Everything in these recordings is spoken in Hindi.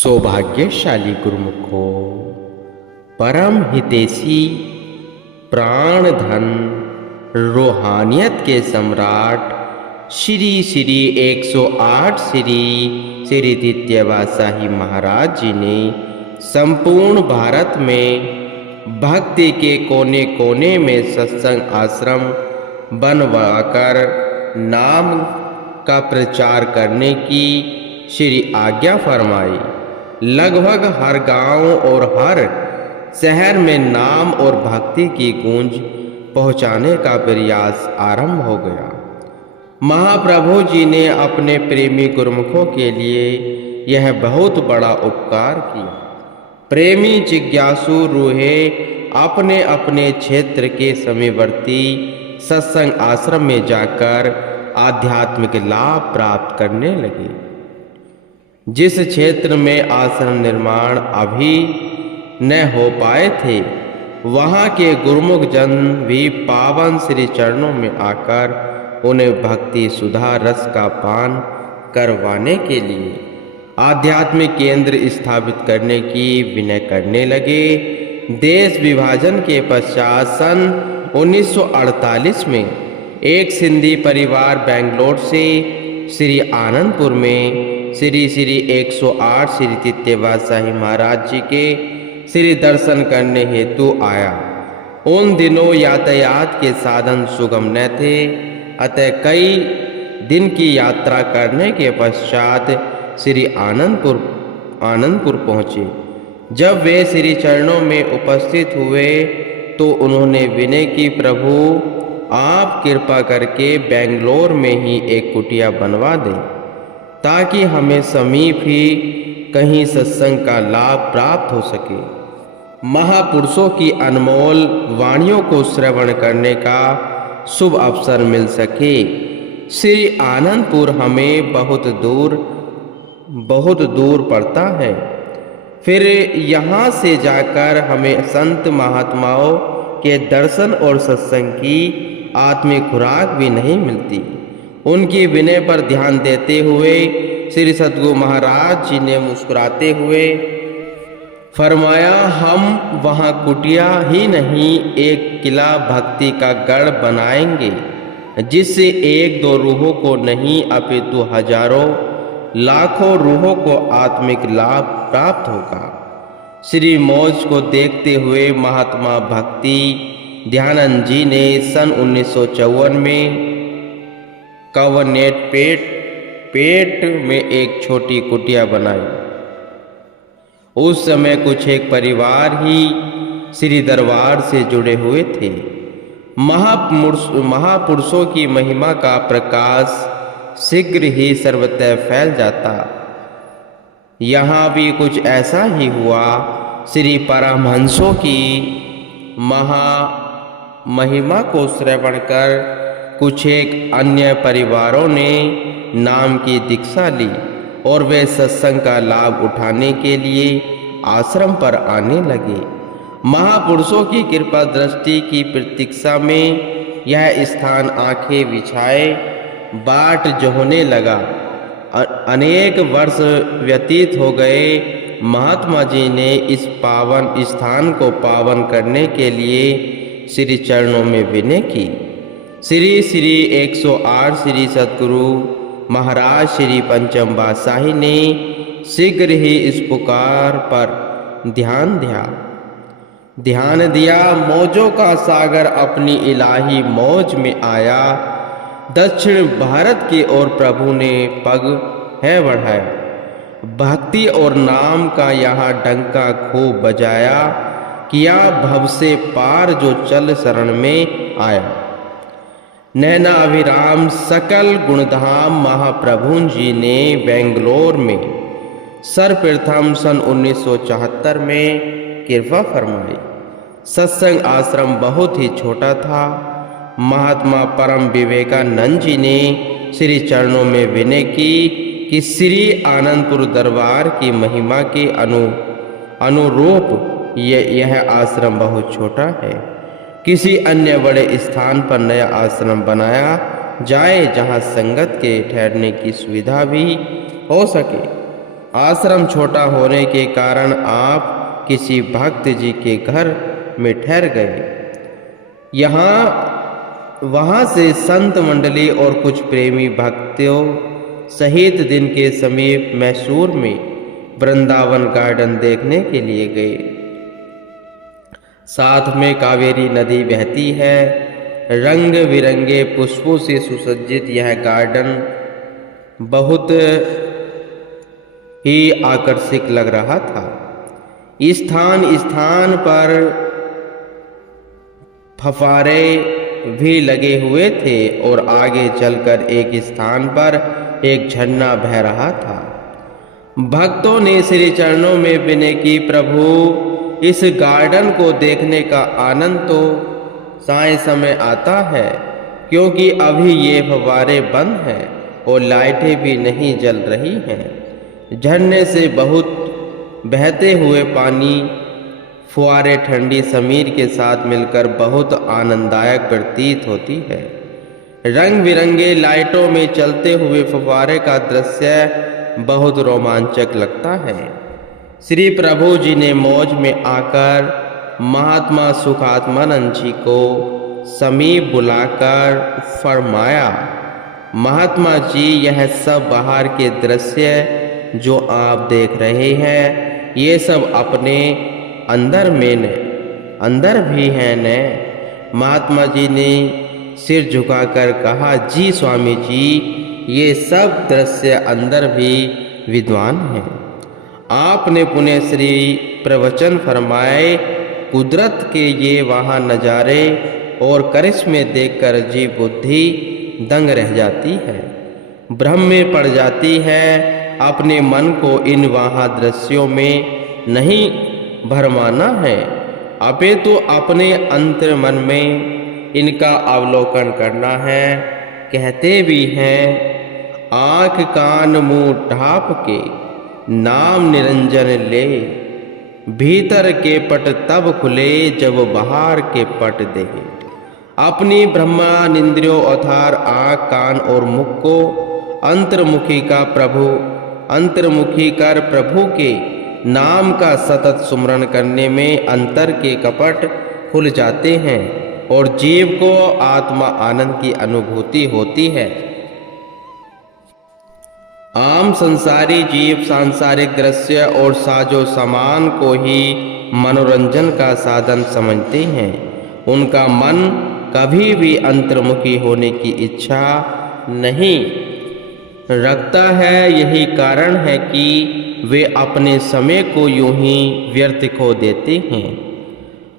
सौभाग्यशाली गुरुमुखो, परम हितैषी, प्राण धन, रूहानियत के सम्राट श्री श्री 108 श्री द्वितीय शाही महाराज जी ने संपूर्ण भारत में भक्ति के कोने कोने में सत्संग आश्रम बनवाकर नाम का प्रचार करने की श्री आज्ञा फरमाई। लगभग हर गांव और हर शहर में नाम और भक्ति की गूंज पहुंचाने का प्रयास आरंभ हो गया। महाप्रभु जी ने अपने प्रेमी गुरुमुखों के लिए यह बहुत बड़ा उपकार किया। प्रेमी जिज्ञासु रूहें अपने अपने क्षेत्र के समीपवर्ती सत्संग आश्रम में जाकर आध्यात्मिक लाभ प्राप्त करने लगे। जिस क्षेत्र में आश्रम निर्माण अभी न हो पाए थे, वहाँ के गुरुमुख जन भी पावन श्री चरणों में आकर उन्हें भक्ति सुधा रस का पान करवाने के लिए आध्यात्मिक केंद्र स्थापित करने की विनय करने लगे। देश विभाजन के पश्चात सन 1948 में एक सिंधी परिवार बेंगलोर से श्री आनंदपुर में श्री 108 श्री द्वितीय शाही महाराज जी के श्री दर्शन करने हेतु आया। उन दिनों यातायात के साधन सुगम न थे, अतः कई दिन की यात्रा करने के पश्चात श्री आनंदपुर पहुँचे। जब वे श्री चरणों में उपस्थित हुए तो उन्होंने विनय की, प्रभु आप कृपा करके बेंगलोर में ही एक कुटिया बनवा दें ताकि हमें समीप ही कहीं सत्संग का लाभ प्राप्त हो सके। महापुरुषों की अनमोल वाणियों को श्रवण करने का शुभ अवसर मिल सके। श्री आनंदपुर हमें बहुत दूर पड़ता है, फिर यहाँ से जाकर हमें संत महात्माओं के दर्शन और सत्संग की आत्मिक खुराक भी नहीं मिलती। उनकी विनय पर ध्यान देते हुए श्री सद्गुरु महाराज जी ने मुस्कुराते हुए फरमाया, हम वहाँ कुटिया ही नहीं एक किला भक्ति का गढ़ बनाएंगे, जिससे एक दो रूहों को नहीं अपितु हजारों लाखों रूहों को आत्मिक लाभ प्राप्त होगा। श्री मौज को देखते हुए महात्मा भक्ति दयानंद जी ने सन 1954 में कवनेट पेट में एक छोटी कुटिया बनाई। उस समय कुछ एक परिवार ही श्री दरबार से जुड़े हुए थे। महापुरुषों की महिमा का प्रकाश शीघ्र ही सर्वत्र फैल जाता। यहाँ भी कुछ ऐसा ही हुआ। श्री परमहंसों की महिमा को श्रवण कर कुछ एक अन्य परिवारों ने नाम की दीक्षा ली और वे सत्संग का लाभ उठाने के लिए आश्रम पर आने लगे। महापुरुषों की कृपा दृष्टि की प्रतीक्षा में यह स्थान आंखें बिछाए बाट जोहने लगा। अनेक वर्ष व्यतीत हो गए। महात्मा जी ने इस पावन स्थान को पावन करने के लिए श्री चरणों में विनय की। श्री 108 श्री सद्गुरु महाराज श्री पंचम बादशाही ने शीघ्र ही इस पुकार पर ध्यान दिया। मौजों का सागर अपनी इलाही मौज में आया। दक्षिण भारत की ओर प्रभु ने पग है बढ़ाया। भक्ति और नाम का यहाँ डंका खूब बजाया। किया भव से पार जो चल शरण में आया। नैना अभिराम सकल गुणधाम महाप्रभु जी ने बेंगलोर में सर्वप्रथम सन 1974 में कृपा फरमाई। सत्संग आश्रम बहुत ही छोटा था। महात्मा परम विवेकानंद जी ने श्री चरणों में विनय की कि श्री आनंदपुर दरबार की महिमा के अनुरूप यह आश्रम बहुत छोटा है। किसी अन्य बड़े स्थान पर नया आश्रम बनाया जाए जहां संगत के ठहरने की सुविधा भी हो सके। आश्रम छोटा होने के कारण आप किसी भक्त जी के घर में ठहर गए। वहाँ से संत मंडली और कुछ प्रेमी भक्तों सहित दिन के समीप मैसूर में वृंदावन गार्डन देखने के लिए गए। साथ में कावेरी नदी बहती है। रंग बिरंगे पुष्पों से सुसज्जित यह गार्डन बहुत ही आकर्षक लग रहा था। स्थान स्थान पर फव्वारे भी लगे हुए थे और आगे चलकर एक स्थान पर एक झरना बह रहा था। भक्तों ने श्री चरणों में विनय की, प्रभु इस गार्डन को देखने का आनंद तो साय समय आता है, क्योंकि अभी ये फव्वारे बंद हैं और लाइटें भी नहीं जल रही हैं। झरने से बहुत बहते हुए पानी फुआरे ठंडी समीर के साथ मिलकर बहुत आनंददायक प्रतीत होती है। रंग बिरंगे लाइटों में चलते हुए फव्वारे का दृश्य बहुत रोमांचक लगता है। श्री प्रभु जी ने मौज में आकर महात्मा सुखात्मानंद जी को समीप बुलाकर फरमाया, महात्मा जी, यह सब बाहर के दृश्य जो आप देख रहे हैं ये सब अपने अंदर भी है न। महात्मा जी ने सिर झुकाकर कहा, जी स्वामी जी, ये सब दृश्य अंदर भी विद्वान हैं। आपने पुण्य श्री प्रवचन फरमाए, कुदरत के ये वहाँ नज़ारे और करिश्मे देखकर जीव बुद्धि दंग रह जाती है, भ्रम में पड़ जाती है। अपने मन को इन वहाँ दृश्यों में नहीं भरमाना है, अपितु अपने अंतर मन में इनका अवलोकन करना है। कहते भी हैं, आँख कान मुंह ढाप के नाम निरंजन ले, भीतर के पट तब खुले जब बाहर के पट दे। अपनी ब्रह्मानिंद्रियों अर्थात आँख कान और मुख को अंतर्मुखी कर प्रभु के नाम का सतत सुमरण करने में अंतर के कपट खुल जाते हैं और जीव को आत्मा आनंद की अनुभूति होती है। आम संसारी जीव सांसारिक दृश्य और साजो सामान को ही मनोरंजन का साधन समझते हैं। उनका मन कभी भी अंतर्मुखी होने की इच्छा नहीं रखता है। यही कारण है कि वे अपने समय को यूं ही व्यर्थ खो देते हैं।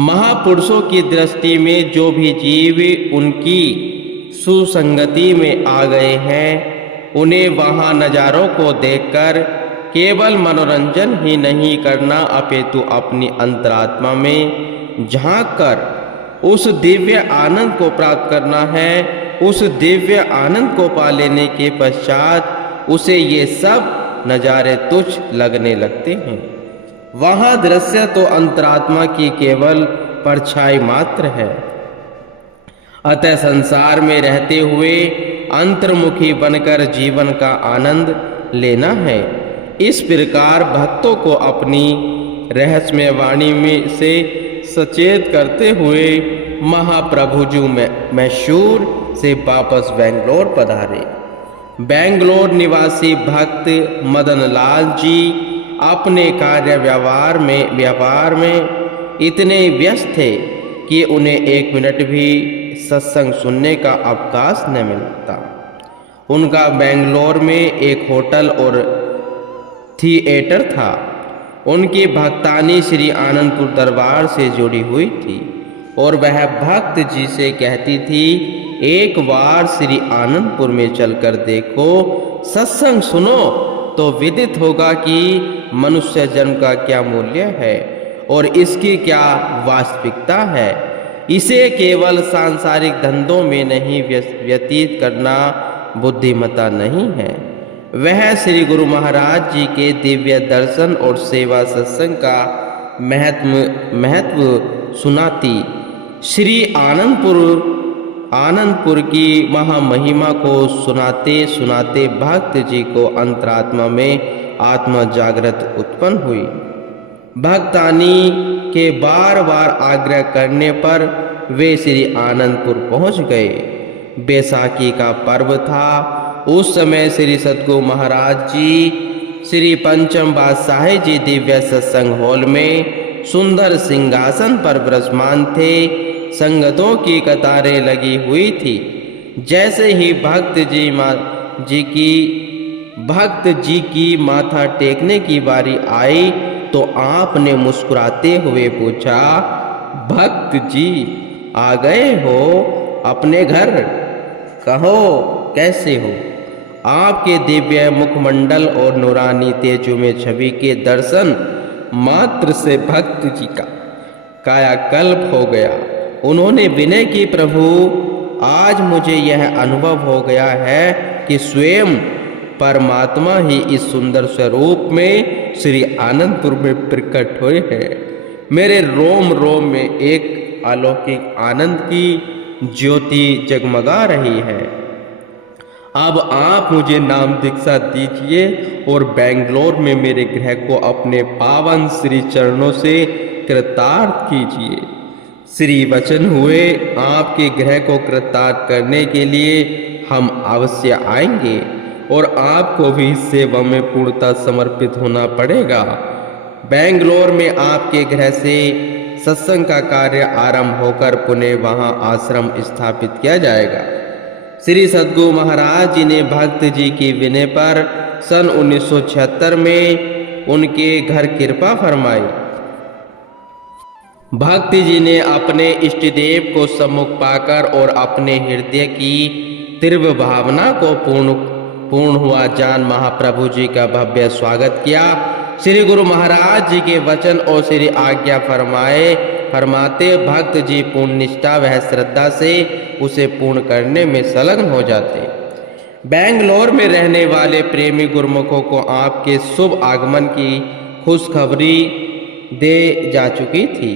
महापुरुषों की दृष्टि में जो भी जीव उनकी सुसंगति में आ गए हैं, उन्हें वहाँ नज़ारों को देखकर केवल मनोरंजन ही नहीं करना, अपितु अपनी अंतरात्मा में झांककर उस दिव्य आनंद को प्राप्त करना है। उस दिव्य आनंद को पा लेने के पश्चात उसे ये सब नज़ारे तुच्छ लगने लगते हैं। वहाँ दृश्य तो अंतरात्मा की केवल परछाई मात्र है। अतः संसार में रहते हुए अंतर्मुखी बनकर जीवन का आनंद लेना है। इस प्रकार भक्तों को अपनी रहस्यमय वाणी में से सचेत करते हुए महाप्रभु जी मैसूर से वापस बेंगलोर पधारे। बेंगलोर निवासी भक्त मदन लाल जी अपने कार्य व्यापार में इतने व्यस्त थे कि उन्हें एक मिनट भी सत्संग सुनने का अवकाश न मिलता। उनका बेंगलोर में एक होटल और थिएटर था। उनकी भक्तानी श्री आनंदपुर दरबार से जुड़ी हुई थी और वह भक्त जी से कहती थी, एक बार श्री आनंदपुर में चलकर देखो, सत्संग सुनो तो विदित होगा कि मनुष्य जन्म का क्या मूल्य है और इसकी क्या वास्तविकता है। इसे केवल सांसारिक धंधों में नहीं व्यतीत करना बुद्धिमत्ता नहीं है। वह श्री गुरु महाराज जी के दिव्य दर्शन और सेवा सत्संग का महत्व सुनाती। श्री आनंदपुर की महामहिमा को सुनाते सुनाते भक्त जी को अंतरात्मा में आत्मा जागृत उत्पन्न हुई। भक्तानी के बार बार आग्रह करने पर वे श्री आनंदपुर पहुंच गए। बैसाखी का पर्व था। उस समय श्री सद्गुरु महाराज जी श्री पंचम बादशाही जी दिव्य सत्संग हॉल में सुंदर सिंहासन पर विराजमान थे। संगतों की कतारें लगी हुई थी। जैसे ही भक्त जी की माथा टेकने की बारी आई तो आपने मुस्कुराते हुए पूछा, भक्त जी आ गए हो अपने घर, कहो कैसे हो। आपके दिव्य मुखमंडल और नूरानी तेजोमय छवि के दर्शन मात्र से भक्त जी का कायाकल्प हो गया। उन्होंने विनय की, प्रभु आज मुझे यह अनुभव हो गया है कि स्वयं परमात्मा ही इस सुंदर स्वरूप में श्री आनंदपुर में प्रकट हुए हैं। मेरे रोम रोम में एक अलौकिक आनंद की ज्योति जगमगा रही है। अब आप मुझे नाम दीक्षा दीजिए और बेंगलोर में मेरे गृह को अपने पावन श्री चरणों से कृतार्थ कीजिए। श्री वचन हुए, आपके गृह को कृतार्थ करने के लिए हम अवश्य आएंगे और आपको भी इस सेवा में पूर्णतः समर्पित होना पड़ेगा। बेंगलोर में आपके गृह से सत्संग का कार्य आरंभ होकर पुनः वहां आश्रम स्थापित किया जाएगा। श्री सद्गुरु महाराज जी ने भक्त जी की विनय पर सन 1976 में उनके घर कृपा फरमाई। भक्ति जी ने अपने इष्टदेव को सम्मुख पाकर और अपने हृदय की तीव्र भावना को पूर्ण हुआ जान महाप्रभु जी का भव्य स्वागत किया। श्री गुरु महाराज जी के वचन और श्री आज्ञा फरमाते भक्त जी पूर्ण निष्ठा व श्रद्धा से उसे पूर्ण करने में संलग्न हो जाते। बेंगलोर में रहने वाले प्रेमी गुरुमुखों को आपके शुभ आगमन की खुशखबरी दे जा चुकी थी।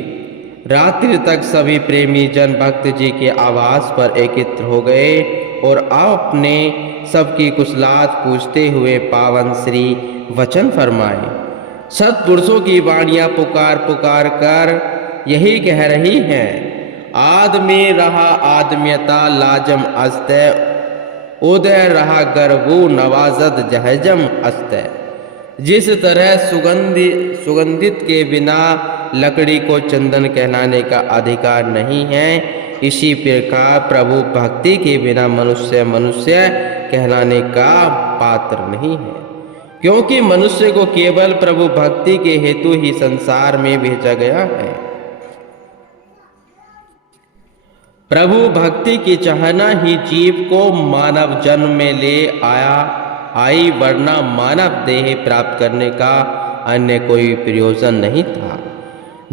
रात्रि तक सभी प्रेमी जन भक्त जी के आवास पर एकत्र हो गए और आपने सबकी कुशलात पूछते हुए पावन श्री वचन फरमाए। सत्पुरुषों की वाणियां पुकार पुकार कर यही कह रही हैं, आदमी रहा आदमियता लाजम अस्ते, उदय रहा गर्वू नवाजत जहजम अस्ते। जिस तरह सुगंधित के बिना लकड़ी को चंदन कहलाने का अधिकार नहीं है, इसी प्रकार प्रभु भक्ति के बिना मनुष्य कहलाने का पात्र नहीं है, क्योंकि मनुष्य को केवल प्रभु भक्ति के हेतु ही संसार में भेजा गया है। प्रभु भक्ति की चाहना ही जीव को मानव जन्म में ले आई, वरना मानव देह प्राप्त करने का अन्य कोई प्रयोजन नहीं था।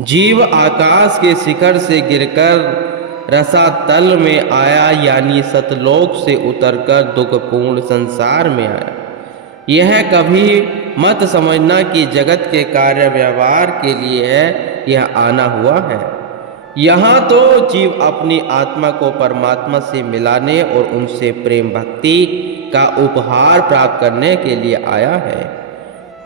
जीव आकाश के शिखर से गिरकर रसातल में आया, यानी सतलोक से उतरकर दुखपूर्ण संसार में आया। यह कभी मत समझना कि जगत के कार्य व्यवहार के लिए है, यह आना हुआ है। यहाँ तो जीव अपनी आत्मा को परमात्मा से मिलाने और उनसे प्रेम भक्ति का उपहार प्राप्त करने के लिए आया है।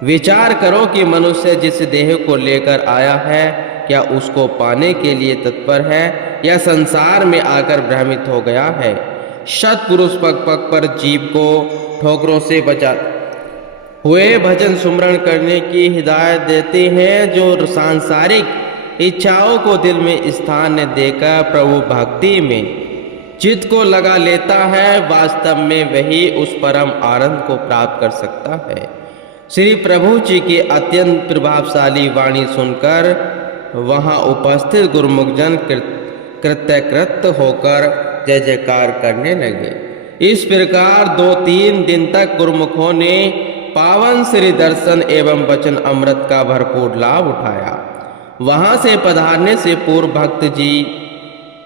विचार करो कि मनुष्य जिस देह को लेकर आया है, क्या उसको पाने के लिए तत्पर है या संसार में आकर भ्रमित हो गया है। सत्पुरुष पग पग पर जीव को ठोकरों से बचा हुए भजन सुमरण करने की हिदायत देते हैं, जो सांसारिक इच्छाओं को दिल में स्थान देकर प्रभु भक्ति में चित्त को लगा लेता है, वास्तव में वही उस परम आनंद को प्राप्त कर सकता है। श्री प्रभु जी की अत्यंत प्रभावशाली वाणी सुनकर वहां उपस्थित गुरुमुखजन कृतकृत होकर जय जयकार करने लगे। इस प्रकार 2-3 दिन तक गुरुमुखों ने पावन श्री दर्शन एवं वचन अमृत का भरपूर लाभ उठाया। वहां से पधारने से पूर्व भक्त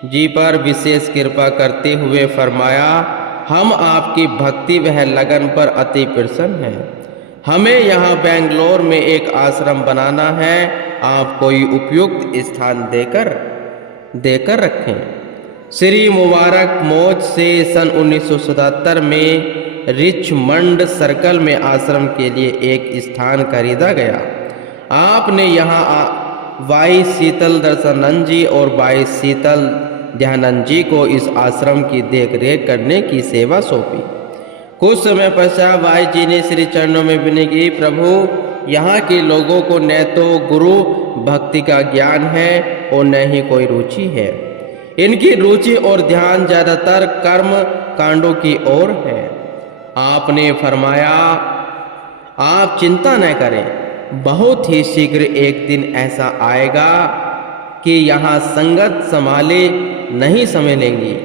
जी पर विशेष कृपा करते हुए फरमाया, हम आपकी भक्ति वह लगन पर अति प्रसन्न हैं। हमें यहाँ बेंगलोर में एक आश्रम बनाना है, आप कोई उपयुक्त स्थान देकर रखें। श्री मुबारक मौज से सन 1977 में रिचमंड सर्कल में आश्रम के लिए एक स्थान खरीदा गया। आपने यहाँ भाई शीतल दर्शनानंद जी और भाई शीतल दयानंद जी को इस आश्रम की देखरेख करने की सेवा सौंपी। कुछ समय पश्चात भाई जी ने श्री चरणों में विनती की, प्रभु यहाँ के लोगों को न तो गुरु भक्ति का ज्ञान है और न ही कोई रुचि है। इनकी रुचि और ध्यान ज्यादातर कर्म कांडों की ओर है। आपने फरमाया, आप चिंता न करें, बहुत ही शीघ्र एक दिन ऐसा आएगा कि यहाँ संगत संभाले नहीं संभलेंगी।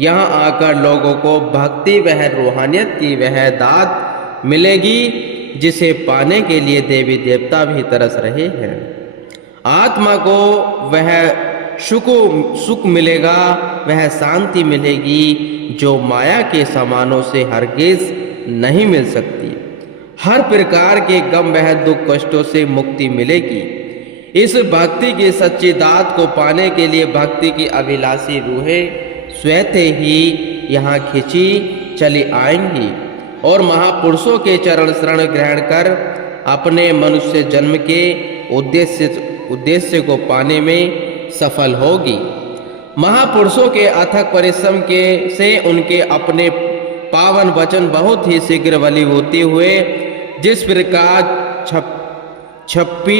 यहाँ आकर लोगों को भक्ति वह रूहानियत की वह दात मिलेगी जिसे पाने के लिए देवी देवता भी तरस रहे हैं। आत्मा को वह सुख मिलेगा, वह शांति मिलेगी जो माया के सामानों से हरगिज नहीं मिल सकती। हर प्रकार के गम वह दुख कष्टों से मुक्ति मिलेगी। इस भक्ति की सच्ची दात को पाने के लिए भक्ति की अभिलाषी रूहें स्वतः ही यहाँ खिंची चली आएंगी और महापुरुषों के चरण शरण ग्रहण कर अपने मनुष्य जन्म के उद्देश्य को पाने में सफल होगी। महापुरुषों के अथक परिश्रम से उनके अपने पावन वचन बहुत ही शीघ्र बलीभूत हुए। जिस प्रकार छप्पी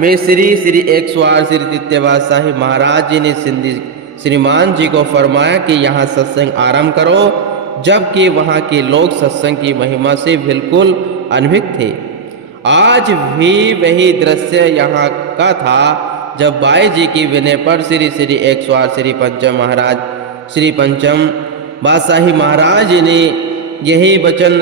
में श्री 108 श्री तित्यवाद साहिब महाराज जी ने श्रीमान जी को फरमाया कि यहाँ सत्संग आरंभ करो, जबकि वहाँ के लोग सत्संग की महिमा से बिल्कुल अनभिज्ञ थे। आज भी वही दृश्य यहाँ का था जब बाई जी की विनय पर श्री 108 श्री पंचम बादशाही महाराज ने यही वचन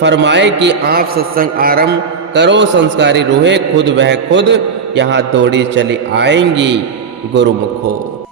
फरमाए कि आप सत्संग आरंभ करो। संस्कारी रूहें खुद वह खुद यहाँ दौड़ी चली आएंगी गुरुमुखो।